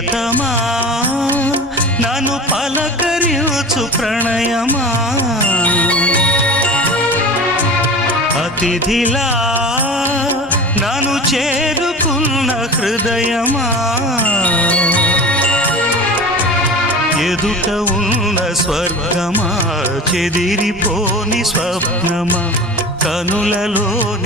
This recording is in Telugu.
ప్రియతమా నన్ను పలకరించు ప్రణయమా అతిథిలా నన్ను చేరుకున్న హృదయమా ఎదుట ఉన్న స్వర్గమా చెదిరిపోని స్వప్నమా కనులలో